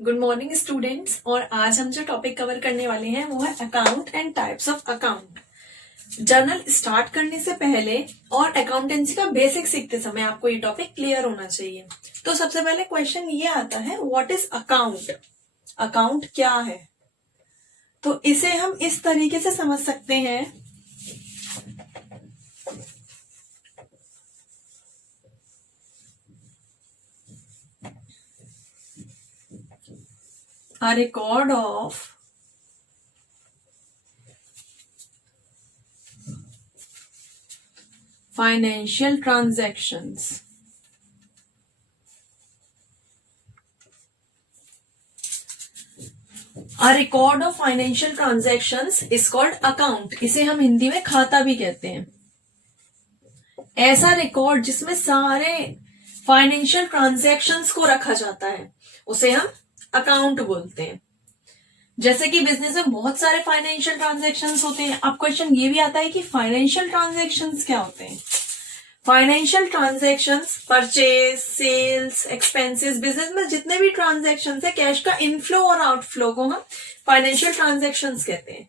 Good morning students. और आज हम जो टॉपिक कवर करने वाले हैं वो है account and types of account. Journal start करने से पहले और अकाउंटेंसी का बेसिक सीखते समय आपको ये टॉपिक क्लियर होना चाहिए। तो सबसे पहले क्वेश्चन ये आता है, व्हाट इज अकाउंट? अकाउंट क्या है? तो इसे हम इस तरीके से समझ सकते हैं, a record of financial transactions. A record of financial transactions is called account. इसे हम हिंदी में खाता भी कहते हैं। ऐसा रिकॉर्ड जिसमें सारे फाइनेंशियल ट्रांजैक्शंस को रखा जाता है उसे हम अकाउंट बोलते हैं। जैसे कि बिजनेस में बहुत सारे फाइनेंशियल ट्रांजैक्शंस होते हैं। अब क्वेश्चन ये भी आता है कि फाइनेंशियल ट्रांजैक्शंस क्या होते हैं? Financial transactions purchase, sales, expenses, business में जितने भी ट्रांजैक्शंस है, कैश का इनफ्लो और आउटफ्लो को हम फाइनेंशियल ट्रांजैक्शंस कहते हैं।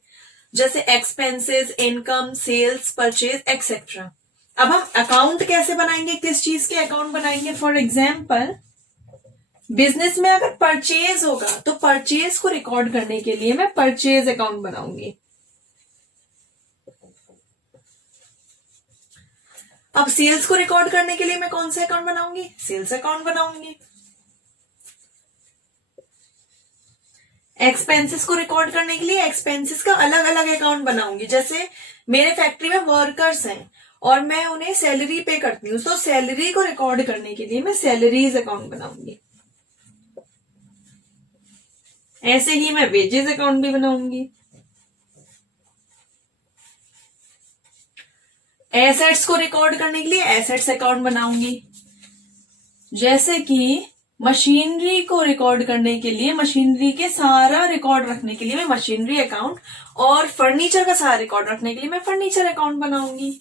जैसे expenses, income, sales, purchase etcetera. अब हम अकाउंट कैसे बनाएंगे, किस चीज के अकाउंट बनाएंगे? फॉर एग्जाम्पल, बिजनेस में अगर परचेज होगा तो परचेज को रिकॉर्ड करने के लिए मैं परचेज अकाउंट बनाऊंगी। अब सेल्स को रिकॉर्ड करने के लिए मैं कौन सा अकाउंट बनाऊंगी? सेल्स अकाउंट बनाऊंगी। एक्सपेंसेस को रिकॉर्ड करने के लिए एक्सपेंसेस का अलग अलग अकाउंट बनाऊंगी। जैसे मेरे फैक्ट्री में वर्कर्स हैं और मैं उन्हें सैलरी पे करती हूँ, तो सैलरी को रिकॉर्ड करने के लिए मैं सैलरीज अकाउंट बनाऊंगी। ऐसे ही मैं वेजेस अकाउंट भी बनाऊंगी। एसेट्स को रिकॉर्ड करने के लिए एसेट्स अकाउंट बनाऊंगी। जैसे कि मशीनरी को रिकॉर्ड करने के लिए, मशीनरी के सारा रिकॉर्ड रखने के लिए मैं मशीनरी अकाउंट, और फर्नीचर का सारा रिकॉर्ड रखने के लिए मैं फर्नीचर अकाउंट बनाऊंगी।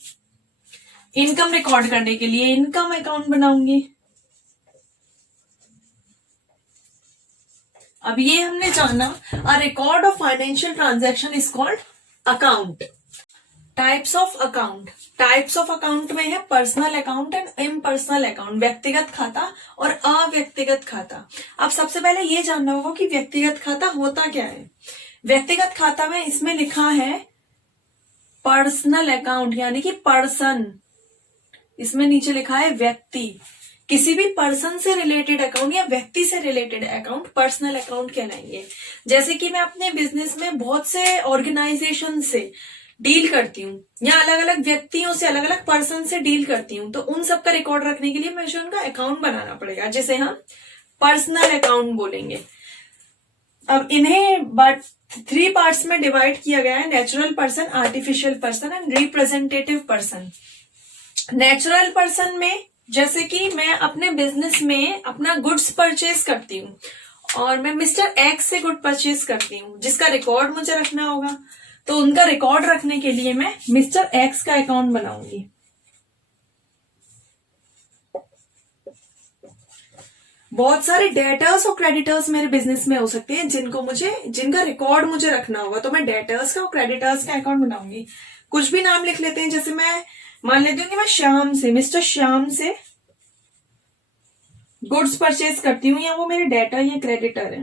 इनकम रिकॉर्ड करने के लिए इनकम अकाउंट बनाऊंगी। अब ये हमने जाना, a record of financial transaction is called account. Types of account. Types of account में है personal account and impersonal account, व्यक्तिगत खाता और अव्यक्तिगत खाता। अब सबसे पहले ये जानना होगा कि व्यक्तिगत खाता होता क्या है। व्यक्तिगत खाता में इसमें लिखा है पर्सनल अकाउंट, यानी कि पर्सन। इसमें नीचे लिखा है व्यक्ति। किसी भी पर्सन से रिलेटेड अकाउंट या व्यक्ति से रिलेटेड अकाउंट पर्सनल अकाउंट कहलाएंगे। जैसे कि मैं अपने बिजनेस में बहुत से ऑर्गेनाइजेशन से डील करती हूँ या अलग अलग व्यक्तियों से, अलग अलग पर्सन से डील करती हूँ, तो उन सब का रिकॉर्ड रखने के लिए मुझे उनका अकाउंट बनाना पड़ेगा, जिसे हम पर्सनल अकाउंट बोलेंगे। अब इन्हें 3 पार्ट्स में डिवाइड किया गया है, natural person, artificial person and representative person. Natural person में जैसे कि मैं अपने बिजनेस में अपना गुड्स परचेज करती हूँ और मैं मिस्टर एक्स से गुड परचेज करती हूँ, जिसका रिकॉर्ड मुझे रखना होगा, तो उनका रिकॉर्ड रखने के लिए मैं मिस्टर एक्स का अकाउंट बनाऊंगी। बहुत सारे डेटर्स और क्रेडिटर्स मेरे बिजनेस में हो सकते हैं जिनका रिकॉर्ड मुझे रखना होगा, तो मैं डेटर्स का और क्रेडिटर्स का अकाउंट बनाऊंगी। कुछ भी नाम लिख लेते हैं, जैसे मैं मान लेती हूँ कि मैं श्याम से, मिस्टर श्याम से गुड्स परचेज करती हूँ, या वो मेरे डेटर या क्रेडिटर है।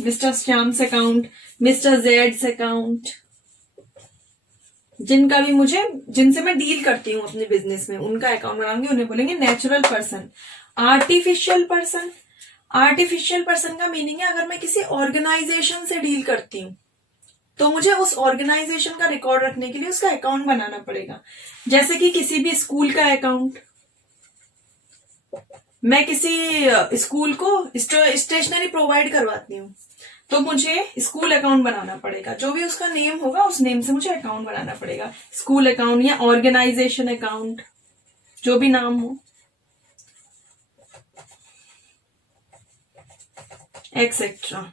Mister Shyam's account, mister Jades account, जिनसे मैं डील करती हूँ अपने बिजनेस में, उनका अकाउंट बनाऊंगी, उन्हें बोलेंगे natural person. Artificial person. Artificial person का मीनिंग है, अगर मैं किसी ऑर्गेनाइजेशन से डील करती हूँ तो मुझे उस ऑर्गेनाइजेशन का रिकॉर्ड रखने के लिए उसका अकाउंट बनाना पड़ेगा। जैसे कि किसी भी स्कूल का अकाउंट, मैं किसी स्कूल को स्टेशनरी प्रोवाइड करवाती हूँ, तो मुझे स्कूल अकाउंट बनाना पड़ेगा। जो भी उसका नेम होगा उस नेम से मुझे अकाउंट बनाना पड़ेगा, स्कूल अकाउंट या ऑर्गेनाइजेशन अकाउंट, जो भी नाम हो, एक्सेट्रा।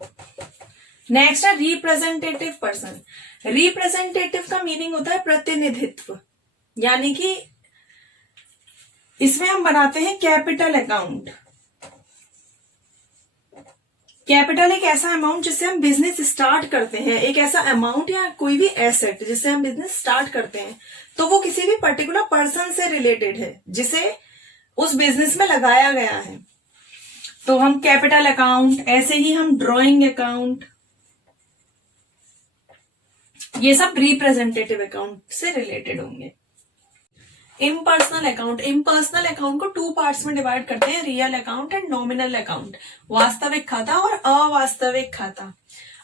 नेक्स्ट है रिप्रेजेंटेटिव पर्सन। रिप्रेजेंटेटिव का मीनिंग होता है प्रतिनिधित्व, यानी कि इसमें हम बनाते हैं कैपिटल अकाउंट। कैपिटल एक ऐसा अमाउंट जिससे हम बिजनेस स्टार्ट करते हैं, एक ऐसा अमाउंट या कोई भी एसेट जिससे हम बिजनेस स्टार्ट करते हैं, तो वो किसी भी पर्टिकुलर पर्सन से रिलेटेड है जिसे उस बिजनेस में लगाया गया है। तो हम कैपिटल अकाउंट, ऐसे ही हम ड्रॉइंग अकाउंट, ये सब रिप्रेजेंटेटिव अकाउंट से रिलेटेड होंगे। इम्पर्सनल अकाउंट, इम्पर्सनल अकाउंट को 2 पार्ट्स में डिवाइड करते हैं, real account and nominal account, वास्तविक खाता और अवास्तविक खाता।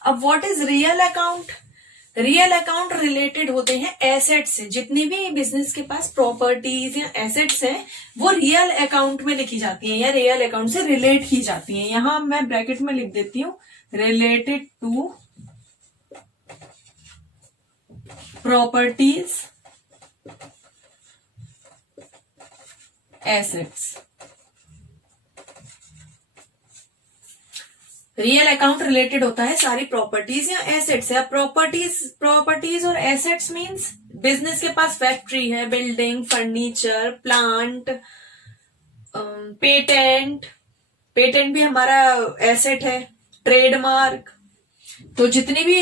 अब what is real account? Real account related होते हैं एसेट से, जितनी भी बिजनेस के पास प्रॉपर्टीज या एसेट्स हैं वो रियल अकाउंट में लिखी जाती हैं या रियल अकाउंट से रिलेट की जाती हैं। यहां मैं ब्रैकेट में लिख देती हूं related to properties assets. Real account related होता है सारी प्रॉपर्टीज या एसेट्स है। प्रॉपर्टीज और एसेट्स मींस बिजनेस के पास फैक्ट्री है, बिल्डिंग, फर्नीचर, प्लांट, पेटेंट भी हमारा एसेट है, ट्रेडमार्क। तो जितनी भी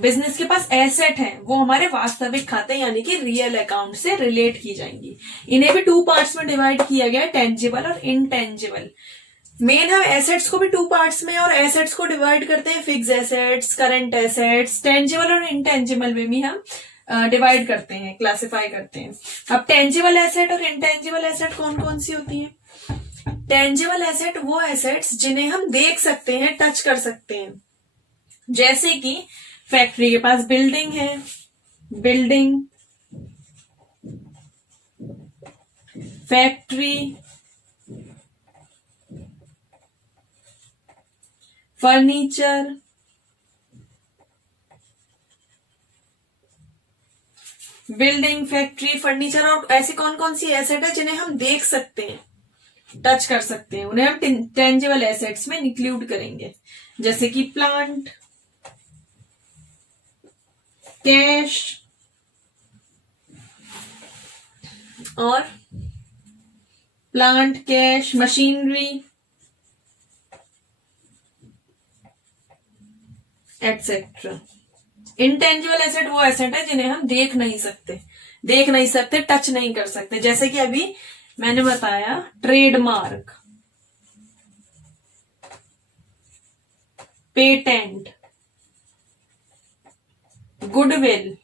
बिजनेस के पास एसेट हैं वो हमारे वास्तविक खाते यानी कि रियल अकाउंट से रिलेट की जाएंगी। इन्हें भी 2 पार्ट्स में डिवाइड किया गया है, टेंजिबल और इनटेंजिबल। मेन हम एसेट्स को भी 2 पार्ट्स में और एसेट्स को डिवाइड करते हैं, fix assets, current assets, tangible और इनटेंजिबल में भी हम डिवाइड करते हैं, क्लासिफाई करते हैं। अब टेंजिबल एसेट और इनटेंजिबल एसेट कौन कौन सी होती है? टेंजिबल एसेट वो एसेट्स जिन्हें हम देख सकते हैं, टच कर सकते हैं, जैसे कि फैक्ट्री के पास बिल्डिंग है, building, factory, furniture, building, factory, furniture और ऐसी कौन कौन सी एसेट है जिन्हें हम देख सकते हैं, टच कर सकते हैं, उन्हें हम टेंजिबल एसेट्स में इंक्लूड करेंगे। जैसे कि प्लांट, कैश और plant, cash, machinery etcetera. Intangible asset वो एसेट है जिन्हें हम देख नहीं सकते, टच नहीं कर सकते। जैसे कि अभी मैंने बताया ट्रेडमार्क, पेटेंट, गुडविल,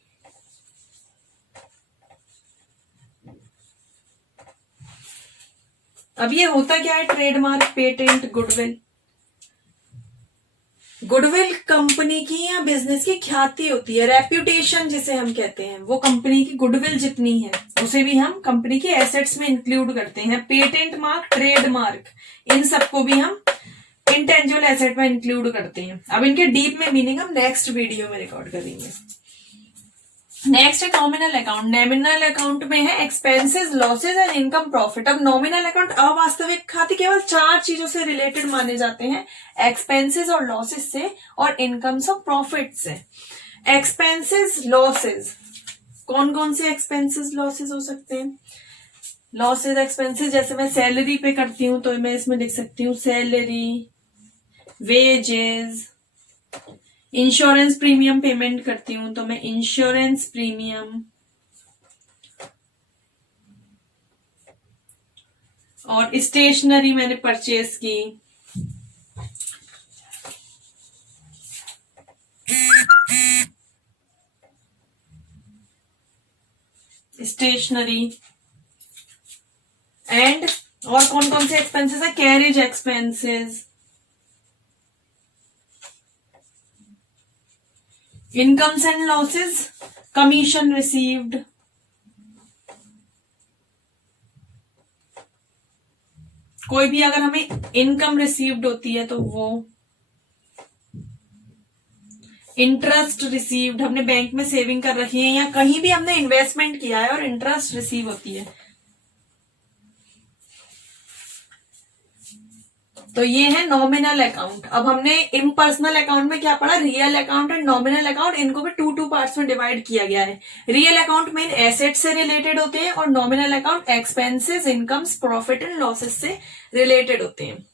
अब ये होता क्या है trademark, patent, goodwill? Goodwill company की या बिजनेस की ख्याति होती है, रेप्यूटेशन जिसे हम कहते हैं, वो कंपनी की गुडविल जितनी है उसे भी हम कंपनी के एसेट्स में इंक्लूड करते हैं। पेटेंट मार्क, ट्रेडमार्क, इन सबको भी हम इंटेंजिबल एसेट में इंक्लूड करते हैं। अब इनके डीप में मीनिंग हम नेक्स्ट वीडियो में रिकॉर्ड करेंगे। नेक्स्ट है नॉमिनल अकाउंट। नॉमिनल अकाउंट में है expenses, losses and income, profit. अब नॉमिनल अकाउंट अवास्तविक खाते केवल 4 चीजों से रिलेटेड माने जाते हैं, एक्सपेंसेस और लॉसेज से और इनकम्स और प्रॉफिट से। एक्सपेंसेस, लॉसेज, कौन कौन से एक्सपेंसेस लॉसेज हो सकते हैं? लॉसेज एक्सपेंसेस जैसे मैं सैलरी पे करती हूं तो मैं इसमें लिख सकती हूँ salary, wages. Insurance premium payment करती हूं तो मैं इंश्योरेंस प्रीमियम, और स्टेशनरी मैंने परचेज की, स्टेशनरी। एंड और कौन कौन से एक्सपेंसेस है? Carriage expenses, incomes and losses, commission received, कोई भी अगर हमें इनकम रिसीव्ड होती है तो वो, इंटरेस्ट रिसीव्ड, हमने बैंक में सेविंग कर रखी है या कहीं भी हमने इन्वेस्टमेंट किया है और इंटरेस्ट रिसीव होती है, तो ये है नॉमिनल अकाउंट। अब हमने इम्पर्सनल अकाउंट में क्या पढ़ा? Real account and nominal account, इनको भी 2 पार्ट्स में डिवाइड किया गया है। रियल अकाउंट मेन एसेट से रिलेटेड होते हैं और nominal account expenses, incomes, profit and losses से रिलेटेड होते हैं।